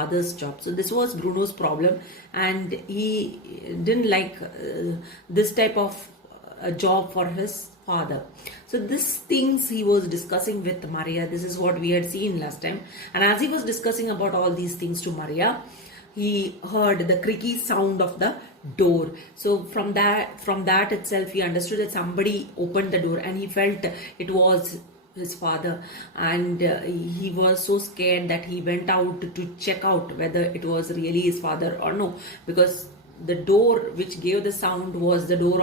father's job. So this was Bruno's problem, and he didn't like this type of job for his father. So these things he was discussing with Maria. This is what we had seen last time. And as he was discussing about all these things to Maria, he heard the creaky sound of the door. So from that itself, he understood that somebody opened the door, and he felt it was his father. And he was so scared that he went out to check out whether it was really his father or no, because the door which gave the sound was the door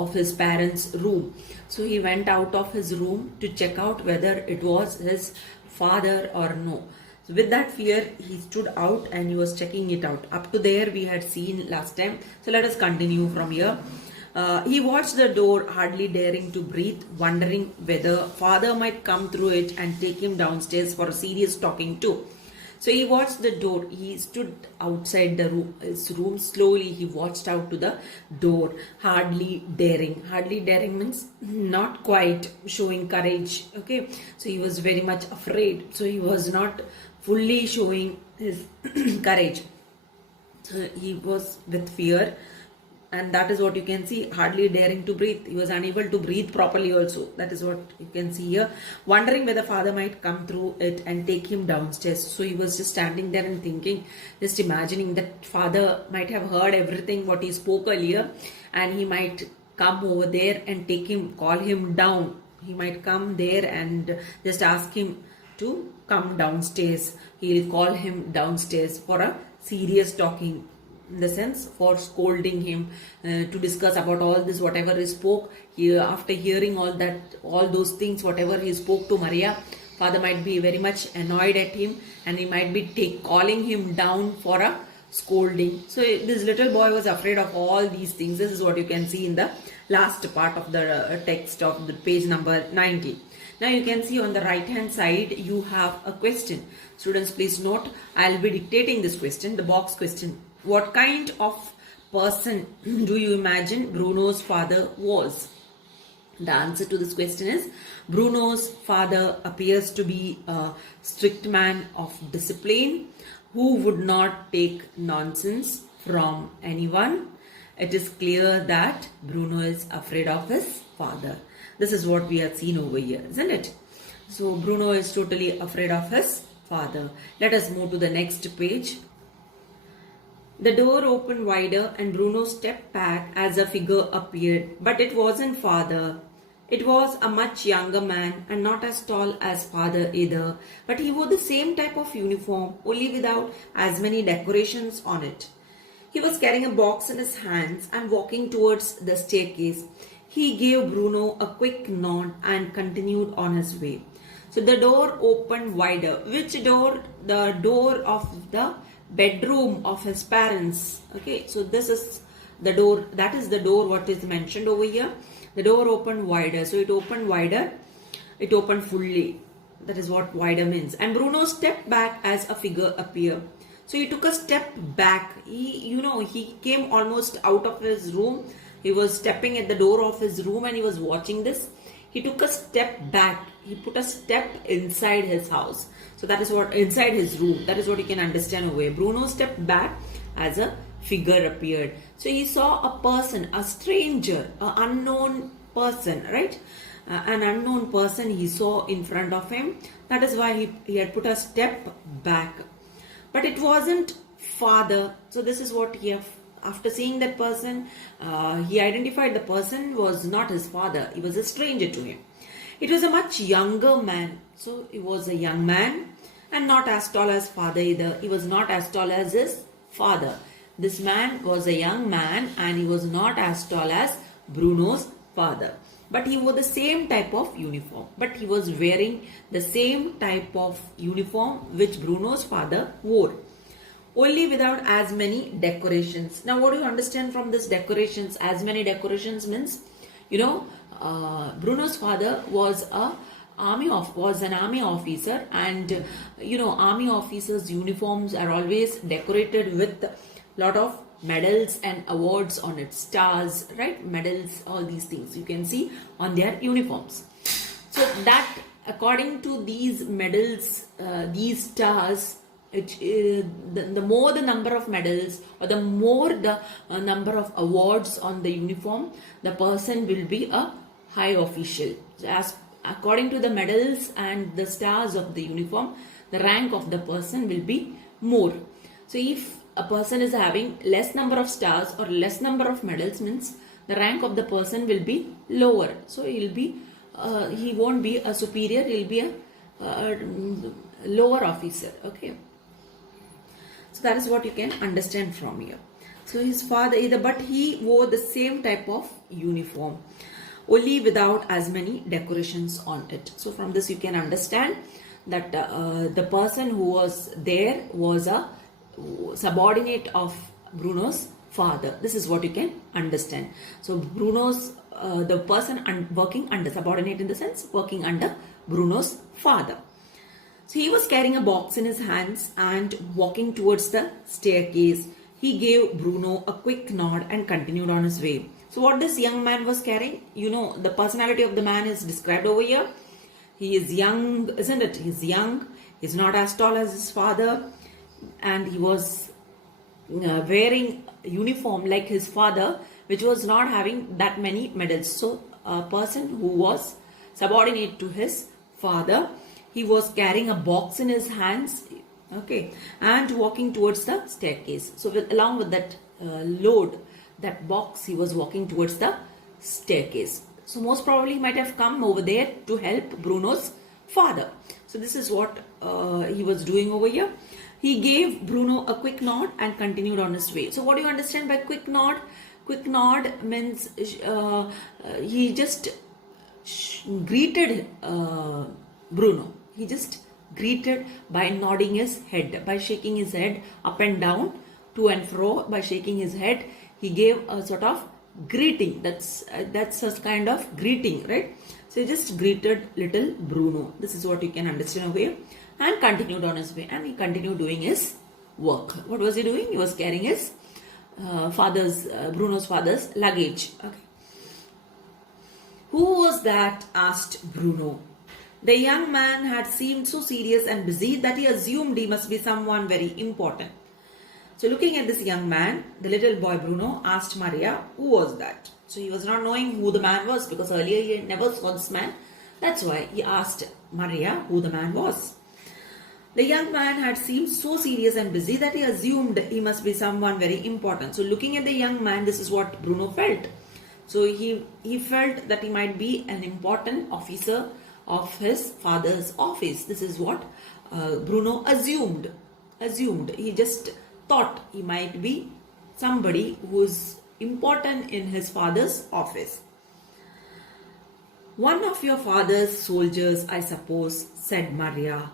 of his parents' room. So he went out of his room to check out whether it was his father or no. So with that fear, he stood out and he was checking it out. Up to there we had seen last time. So let us continue from here. He watched the door, hardly daring to breathe, wondering whether father might come through it and take him downstairs for a serious talking to. So he watched the door. He stood outside his room. Slowly he watched out to the door, hardly daring. Hardly daring means not quite showing courage. Okay. So he was very much afraid. So he was not fully showing his courage. So he was with fear. And that is what you can see, hardly daring to breathe. He was unable to breathe properly also. That is what you can see here. Wondering whether father might come through it and take him downstairs. So he was just standing there and thinking, just imagining that father might have heard everything what he spoke earlier, and he might come over there and take him, call him down. He might come there and just ask him to come downstairs. He'll call him downstairs for a serious talking. In the sense, for scolding him, to discuss about all this, whatever he spoke. After hearing all those things, whatever he spoke to Maria, father might be very much annoyed at him, and he might be calling him down for a scolding. So this little boy was afraid of all these things. This is what you can see in the last part of the text of the page number 90. Now you can see on the right hand side you have a question. Students, please note, I'll be dictating this question, the box question. What kind of person do you imagine Bruno's father was? The answer to this question is, Bruno's father appears to be a strict man of discipline who would not take nonsense from anyone. It is clear that Bruno is afraid of his father. This is what we have seen over here, isn't it? So Bruno is totally afraid of his father. Let us move to the next page. The door opened wider and Bruno stepped back as a figure appeared. But it wasn't father. It was a much younger man and not as tall as father either. But he wore the same type of uniform, only without as many decorations on it. He was carrying a box in his hands and walking towards the staircase. He gave Bruno a quick nod and continued on his way. So the door opened wider. Which door? The door of the bedroom of his parents. Okay, so this is the door, that is the door what is mentioned over here. The door opened wider. So it opened wider, it opened fully. That is what wider means. And Bruno stepped back as a figure appeared. So he took a step back. He came almost out of his room. He was stepping at the door of his room and he was watching this. He took a step back. He put a step inside his house. So that is what, inside his room. That is what you can understand over here. Bruno stepped back as a figure appeared. So he saw a person, a stranger, an unknown person, right? An unknown person he saw in front of him. That is why he had put a step back. But it wasn't father. So this is what after seeing that person, he identified the person was not his father. He was a stranger to him. It was a much younger man. So he was a young man and not as tall as father either. He was not as tall as his father. This man was a young man and he was not as tall as Bruno's father. But he wore the same type of uniform. But he was wearing the same type of uniform which Bruno's father wore, only without as many decorations. Now what do you understand from this decorations? As many decorations means, Bruno's father was an army officer, and army officers' uniforms are always decorated with a lot of medals and awards on it, stars, right? Medals, all these things you can see on their uniforms. So that according to these medals, these stars, the more the number of medals or the more the number of awards on the uniform, the person will be a high official. So as according to the medals and the stars of the uniform, the rank of the person will be more. So if a person is having less number of stars or less number of medals, means the rank of the person will be lower. So he won't be a superior, he'll be a lower officer. Okay. So that is what you can understand from here. So his father, but he wore the same type of uniform, only without as many decorations on it. So from this you can understand that the person who was there was a subordinate of Bruno's father. This is what you can understand. So Bruno's, the person working under, subordinate in the sense working under Bruno's father. So he was carrying a box in his hands and walking towards the staircase. He gave Bruno a quick nod and continued on his way. So what this young man was carrying, you know, the personality of the man is described over here. He is young, isn't it? He's young. He's not as tall as his father. And he was wearing uniform like his father, which was not having that many medals. So a person who was subordinate to his father, he was carrying a box in his hands, okay, and walking towards the staircase. So along with that load, that box, he was walking towards the staircase. So most probably he might have come over there to help Bruno's father. So this is what he was doing over here. He gave Bruno a quick nod and continued on his way. So what do you understand by quick nod? Quick nod means he just greeted Bruno. He just greeted by nodding his head, by shaking his head up and down, to and fro, by shaking his head. He gave a sort of greeting. That's a kind of greeting, right? So he just greeted little Bruno. This is what you can understand over here. And continued on his way. And he continued doing his work. What was he doing? He was carrying his Bruno's father's luggage. Okay. Who was that? Asked Bruno. The young man had seemed so serious and busy that he assumed he must be someone very important. So looking at this young man, the little boy Bruno asked Maria, who was that? So he was not knowing who the man was because earlier he had never saw this man. That's why he asked Maria who the man was. The young man had seemed so serious and busy that he assumed he must be someone very important. So looking at the young man, this is what Bruno felt. So he felt that he might be an important officer of his father's office. This is what Bruno assumed. He just thought he might be somebody who is important in his father's office. One of your father's soldiers, I suppose, said Maria.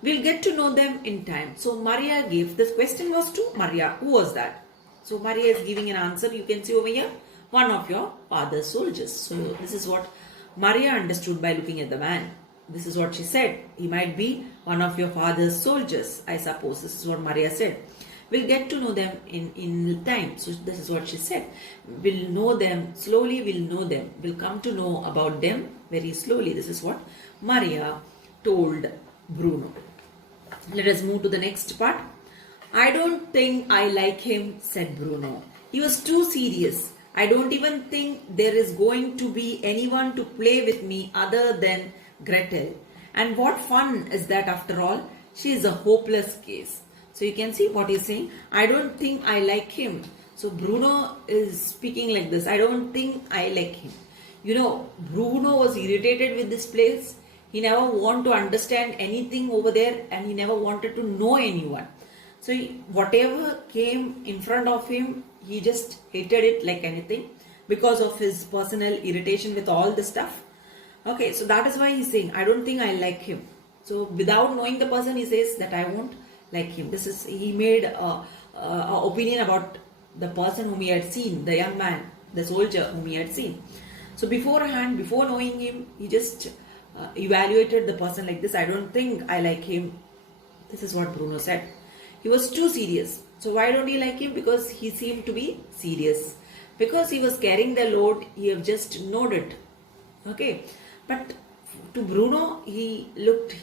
We'll get to know them in time. So Maria gave, this question was to Maria. Who was that? So Maria is giving an answer. You can see over here, one of your father's soldiers. So this is what Maria understood by looking at the man. This is what she said. He might be one of your father's soldiers, I suppose. This is what Maria said. We'll get to know them in time. So this is what she said. We'll know them slowly. We'll know them. We'll come to know about them very slowly. This is what Maria told Bruno. Let us move to the next part. I don't think I like him, said Bruno. He was too serious. I don't even think there is going to be anyone to play with me other than Gretel. And what fun is that after all? She is a hopeless case. So you can see what he's saying. I don't think I like him. So Bruno is speaking like this. I don't think I like him. You know, Bruno was irritated with this place. He never wanted to understand anything over there and he never wanted to know anyone. So whatever came in front of him, he just hated it like anything because of his personal irritation with all the stuff. Okay, so that is why he's saying, I don't think I like him. So without knowing the person, he says that I won't like him. This is, he made a opinion about the person whom he had seen, the young man, the soldier whom he had seen. So beforehand, before knowing him, he just evaluated the person like this. I don't think I like him. This is what Bruno said. He was too serious. So why don't you like him? Because he seemed to be serious. Because he was carrying the load, he have just nodded. Okay. But to Bruno, he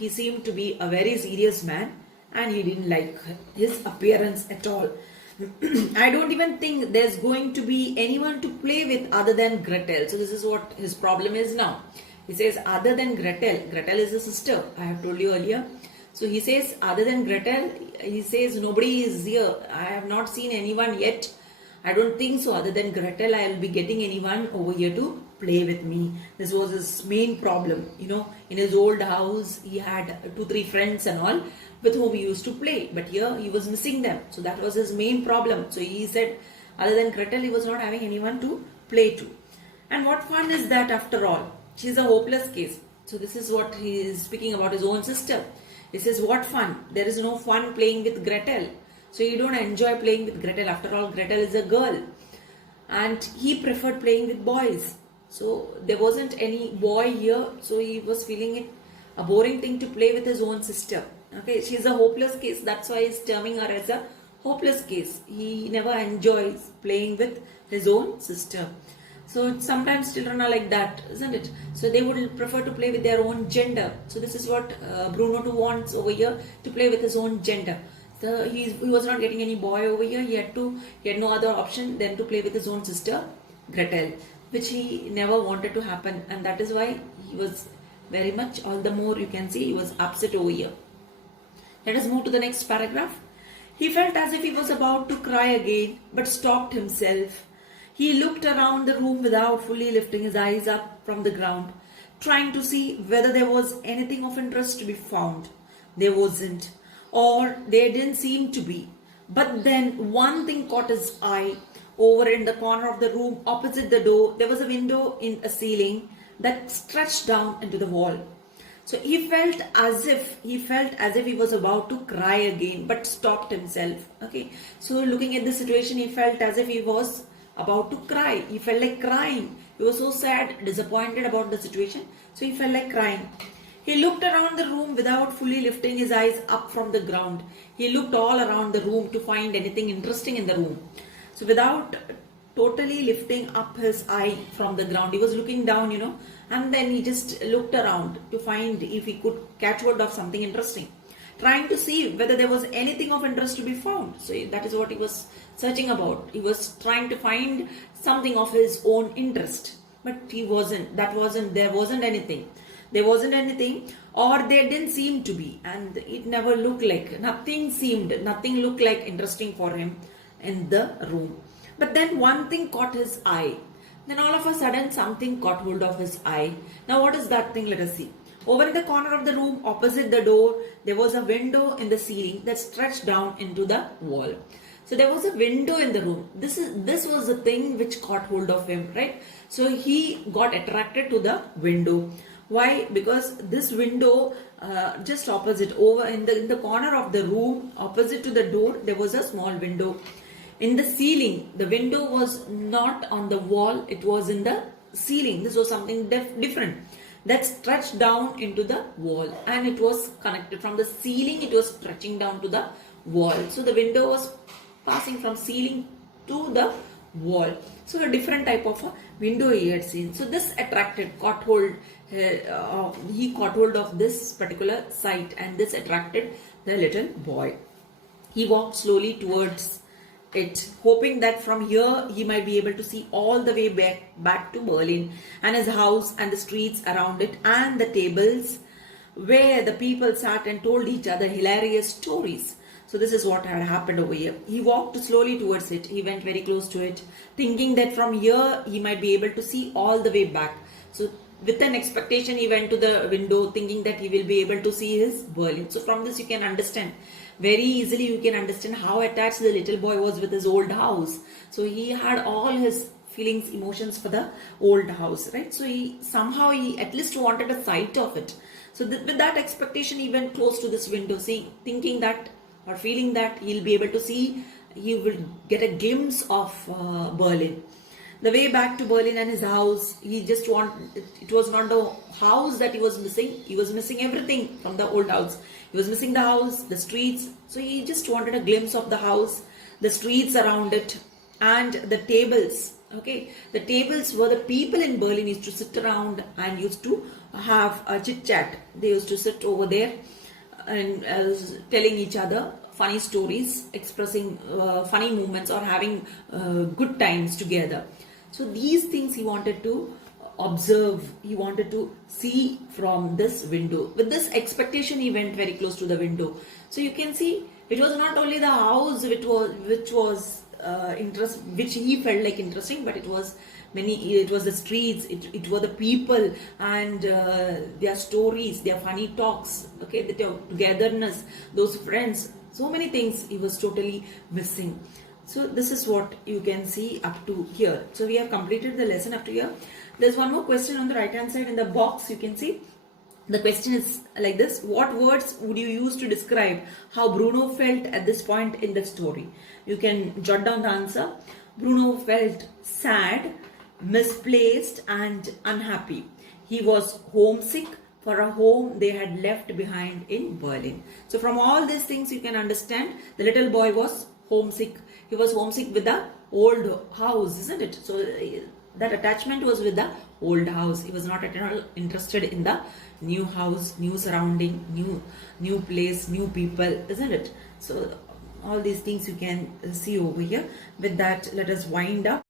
seemed to be a very serious man and he didn't like his appearance at all. I don't even think there's going to be anyone to play with other than Gretel. So this is what his problem is now. He says other than Gretel. Gretel is a sister, I have told you earlier. So he says other than Gretel, he says nobody is here. I have not seen anyone yet. I don't think so. Other than Gretel, I will be getting anyone over here to play with me. This was his main problem. In his old house, he had 2-3 friends and all with whom he used to play. But here, he was missing them. So that was his main problem. So he said, other than Gretel, he was not having anyone to play to. And what fun is that after all? She's a hopeless case. So this is what he is speaking about his own sister. He says, what fun? There is no fun playing with Gretel. So you don't enjoy playing with Gretel. After all, Gretel is a girl. And he preferred playing with boys. So there wasn't any boy here. So he was feeling it a boring thing to play with his own sister. Okay, she's a hopeless case. That's why he's terming her as a hopeless case. He never enjoys playing with his own sister. So sometimes children are like that, isn't it? So they would prefer to play with their own gender. So this is what Bruno too wants over here, to play with his own gender. So he was not getting any boy over here. He had no other option than to play with his own sister Gretel, which he never wanted to happen, and that is why he was very much, all the more you can see, he was upset over here. Let us move to the next paragraph. He felt as if he was about to cry again, but stopped himself. He looked around the room without fully lifting his eyes up from the ground, trying to see whether there was anything of interest to be found. There wasn't, or there didn't seem to be. But then one thing caught his eye. Over in the corner of the room opposite the door, there was a window in a ceiling that stretched down into the wall. So he felt as if he was about to cry again, but stopped himself. Okay. So looking at the situation, he felt as if he was about to cry. He felt like crying. He was so sad, disappointed about the situation. So he felt like crying. He looked around the room without fully lifting his eyes up from the ground. He looked all around the room to find anything interesting in the room. So without totally lifting up his eye from the ground, he was looking down, and then he just looked around to find if he could catch hold of something interesting, trying to see whether there was anything of interest to be found. So that is what he was searching about. He was trying to find something of his own interest, but there wasn't anything. There wasn't anything, or there didn't seem to be, and it never looked like, nothing looked like interesting for him in the room. But then one thing caught his eye. Then all of a sudden something caught hold of his eye. Now what is that thing? Let us see. Over in the corner of the room opposite the door, there was a window in the ceiling that stretched down into the wall. So there was a window in the room. This was the thing which caught hold of him, right? So he got attracted to the window. Why? Because this window just opposite, over in the corner of the room opposite to the door, there was a small window. In the ceiling, the window was not on the wall, it was in the ceiling. This was something different that stretched down into the wall, and it was connected from the ceiling. It was stretching down to the wall. So the window was passing from ceiling to the wall. So a different type of a window he had seen. So this he caught hold of this particular sight, and this attracted the little boy. He walked slowly towards it, hoping that from here he might be able to see all the way back to Berlin and his house and the streets around it and the tables where the people sat and told each other hilarious stories. So this is what had happened over here. He walked slowly towards it. He went very close to it, thinking that from here he might be able to see all the way back. So with an expectation, he went to the window thinking that he will be able to see his Berlin. So from this you can understand, very easily you can understand how attached the little boy was with his old house. So he had all his feelings, emotions for the old house, right? So he at least wanted a sight of it. So with that expectation, he went close to this window, thinking that, or feeling that he'll be able to see, he will get a glimpse of Berlin. The way back to Berlin and his house, it was not the house that he was missing everything from the old house. He was missing the house, the streets. So he just wanted a glimpse of the house, the streets around it, and the tables. Okay, the tables were the people in Berlin used to sit around and used to have a chit chat. They used to sit over there and telling each other funny stories, expressing funny moments, or having good times together. So these things he wanted to observe, he wanted to see from this window. With this expectation, he went very close to the window. So you can see it was not only the house which was which he felt like interesting, but it was it was the streets, it were the people, and their stories, their funny talks, okay, their togetherness, those friends, so many things he was totally missing. So this is what you can see up to here. So we have completed the lesson up to here. There's one more question on the right hand side in the box. You can see the question is like this: what words would you use to describe how Bruno felt at this point in the story? You can jot down the answer. Bruno felt sad, misplaced, and unhappy. He was homesick for a home they had left behind in Berlin. So from all these things you can understand the little boy was homesick. He was homesick with the old house, isn't it? So that attachment was with the old house. He was not at all interested in the new house, new surrounding, new place, new people, isn't it? So all these things you can see over here. With that, let us wind up.